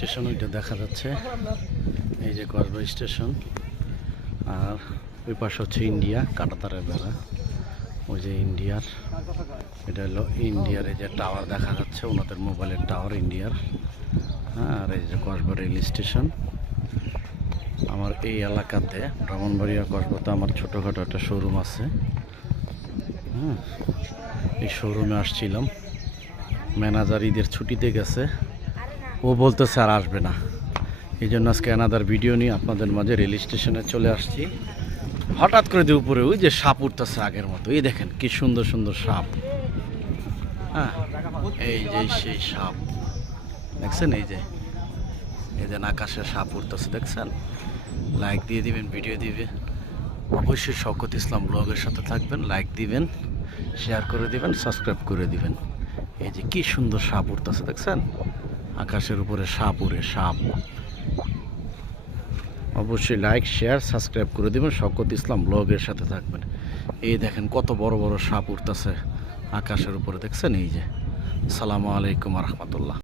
Station ওইটা দেখা যাচ্ছে, এই যে কসবা স্টেশন। আর ওই পাশে হচ্ছে ইন্ডিয়া, কাঁটাতারের বেড়া, ওই যে ইন্ডিয়ার, এটা হলো ইন্ডিয়ার এই যে টাওয়ার দেখা যাচ্ছে, ওনাদের মোবাইলের টাওয়ার ইন্ডিয়ার। হ্যাঁ, আর এই যে কসবা রেল স্টেশন। আমার এই এলাকাতে ব্রাহ্মণবাড়িয়া কসবাতে আমার ছোটোখাটো একটা শোরুম আছে। হ্যাঁ, এই শোরুমে আসছিলাম, ম্যানেজার ঈদের ছুটিতে গেছে, ও বলতেছে আর আসবে না। এই জন্য আজকে অ্যানাদার ভিডিও নিয়ে আপনাদের মাঝে রেল স্টেশনে চলে আসছি। হঠাৎ করে দিয়ে উপরে ওই যে সাপ উঠতেছে আগের মতো, এই দেখেন কি সুন্দর সুন্দর সাপ। হ্যাঁ, এই যে সেই সাপ দেখছেন, এই যে আকাশে সাপ উঠতেছে দেখছেন। লাইক দিয়ে দিবেন, ভিডিও দিবে অবশ্যই। শওকত ইসলাম ব্লগের সাথে থাকবেন, লাইক দিবেন, শেয়ার করে দিবেন, সাবস্ক্রাইব করে দিবেন। এই যে কি সুন্দর সাপ উঠতেছে দেখছেন, আকাশের উপরে সাপ উড়ে, সাপ। অবশ্যই লাইক শেয়ার সাবস্ক্রাইব করে দিবেন, শওকত ইসলাম ব্লগের সাথে থাকবেন। এই দেখেন কত বড় বড় সাপ উঠতেছে আকাশের উপরে দেখছেন। এই যে আসসালামু আলাইকুম রহমতুল্লাহ।